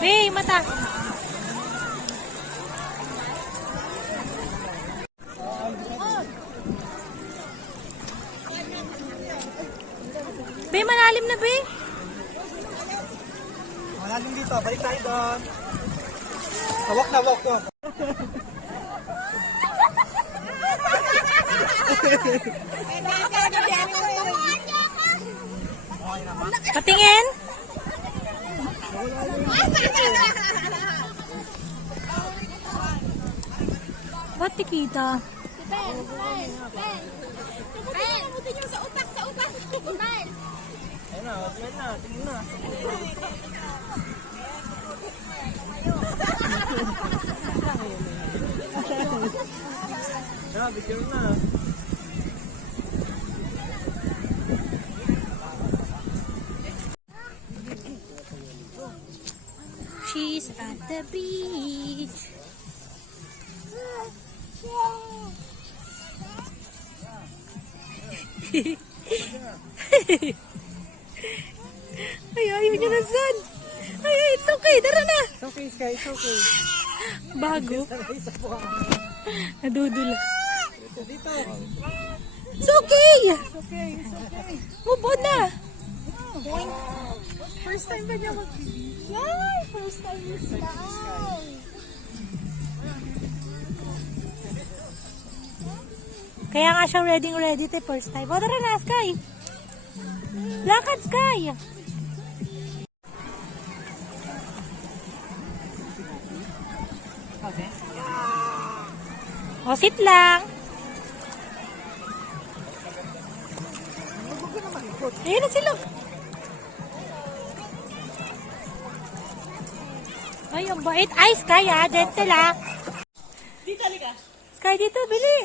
Be, mata. Be, malalim na, Be. Malalim dito. Balik tayo doon. Walk na, walk. Patingin. Ba't di kita? Ayun na, wag na. Tingin na. Bigyan na. She's at the beach. Ay, ayaw niya na son. Ay, it's okay. Tara na. It's okay, Sky. It's okay. Bago. Nadudula. Dito. It's okay. It's okay. It's okay. Move on na. First time ba niya mag-beach? Yay! First time ni Sky! Kaya nga siya ready te first time. O, tara na, Sky. Lakad, Sky. Okay. O, sit lang. Ayun na sila. Ay, ang bait. Ay, Sky, ha? Gentle, ha? Dito, halika. Sky, dito, bili.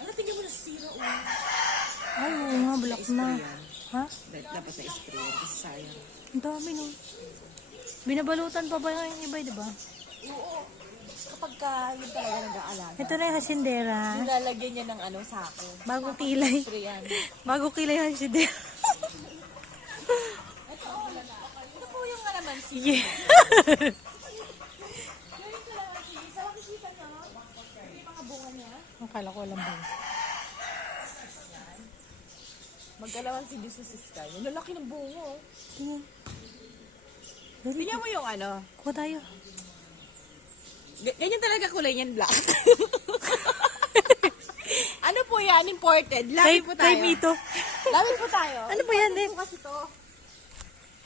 Ano, tingnan mo na sira o. Ay, oo nga, black na. Ha? Dapat na spray. Kasi sayang. Ang dami, no? Binabalutan pa ba yung iba, diba? Oo. Kapag ka yun talaga nag-aalaga. Ito na yung hasindera. Nilalagyan niya ng ano sako. Bagong kilay. Sprayan. Bagong kilay yung hasindera. Ito po yung kalamansi. Yeah. Akala ko alam ba. Magkalamansi din sa Sky. Ang lalaki ng bungo. Tingin. Tingnan mo yung ano. Kuha tayo. Ganyan talaga kulay niyan, black. Ano po yan? Imported. Lamin po tayo. Kay Mito. Lamin po tayo. Ano ba yan, Dem? Kasi to.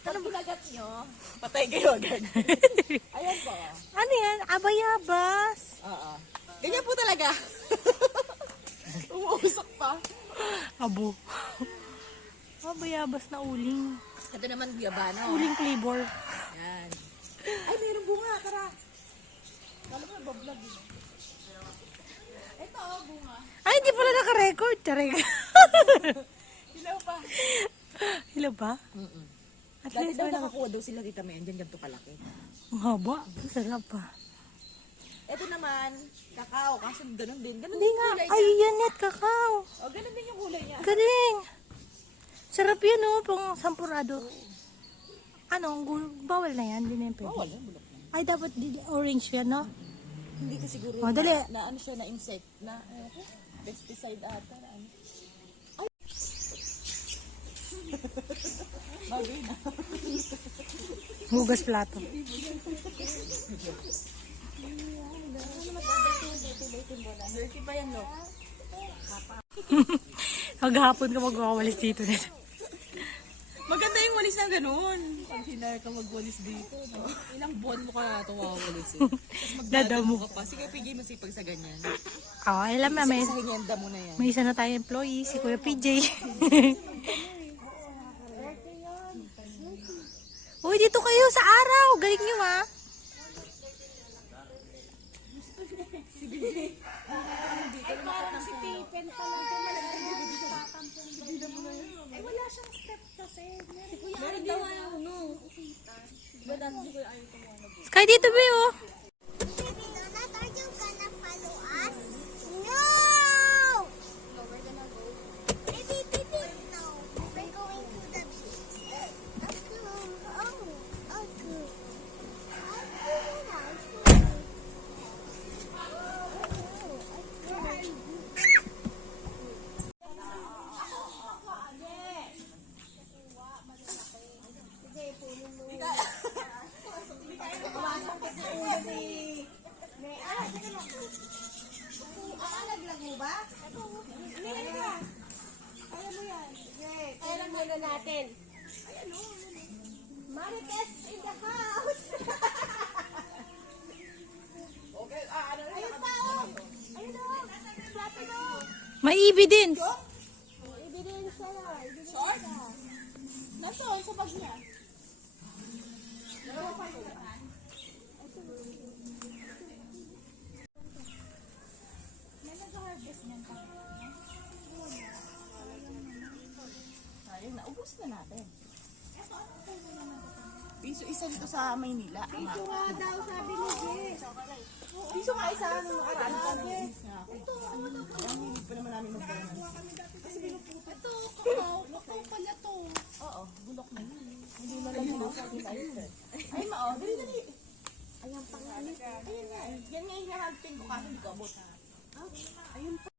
Ano binagat nyo? Patay kayo agad. Ayan po. Ano yan? Abayabas. Oo. Ganyan po talaga. Umuusok pa. Abo. Abayabas na uling. Ito naman guyabano. Uling flavor. Yan. Ay, mayroong bunga. Tara. Kala mo nagbablog yun. Ito, bunga. Ay, hindi pala naka-record. Tarek. Hilaw pa. Hilaw ba? At Dati least daw wala. nakakuha daw sila dito may andyan ganito kalaki. Ang haba. Ang sarap pa. Ito naman, kakao. Kasi ganun din. Ganun Hindi din yung nga. kulay Ay, niya. yan net, kakao. O, ganun din yung kulay niya. Galing. Sarap yan, oh. Pang sampurado. Ano, bawal na yan. Hindi na yan pwede. Wala, bulok na. Ay, dapat orange yan, no? Hindi ka siguro O, dali. na ano siya na insect na pesticide ata na ano. Ay! Bagay na. Hugas plato. Dirty pa yan, no? Maghapon ka magwawalis dito. Maganda yung walis na ganun. Pag hinayar ka magwalis dito, no? Ilang buwan mo ka na ito wawalis eh. Tapos magdadamo ka pa. Sige, pigay mo sipag sa ganyan. Oh, alam na, may, Sa hinyenda mo na yan. may isa na tayong employee, si Kuya PJ. Uy, dito kayo sa araw. Galing nyo, ha? Ay, parang si Pippen pala. Ay, wala siyang step kasi. Meron daw ano. Diba dati si Kuya ayaw tumawag? Sky, dito ba yun? Baby Donut, are you gonna follow us? No! No, we're gonna go. Baby, no. We're going to the beach. Oh, oh, good. na natin. Marites in the house! Ayun pa, oh! Ayun, oh! Plato, oh! May evidence. Ebidensya na. Short? Nasaan sa bag niya? Ayun, naubos na natin. Piso isa dito sa Maynila. Ito nga daw, sabi ni Jess. Piso nga isa nung nakaraan pa na ito. Ang pa naman namin magkano. Ito, kakao niya to. Oo, bulok na. Hindi na lang yung ay, mao, dali, dali. Ayan, pangalit. Ayun nga, yan nga yung hinahantin ko kasi hindi ko abot. Ayun pa.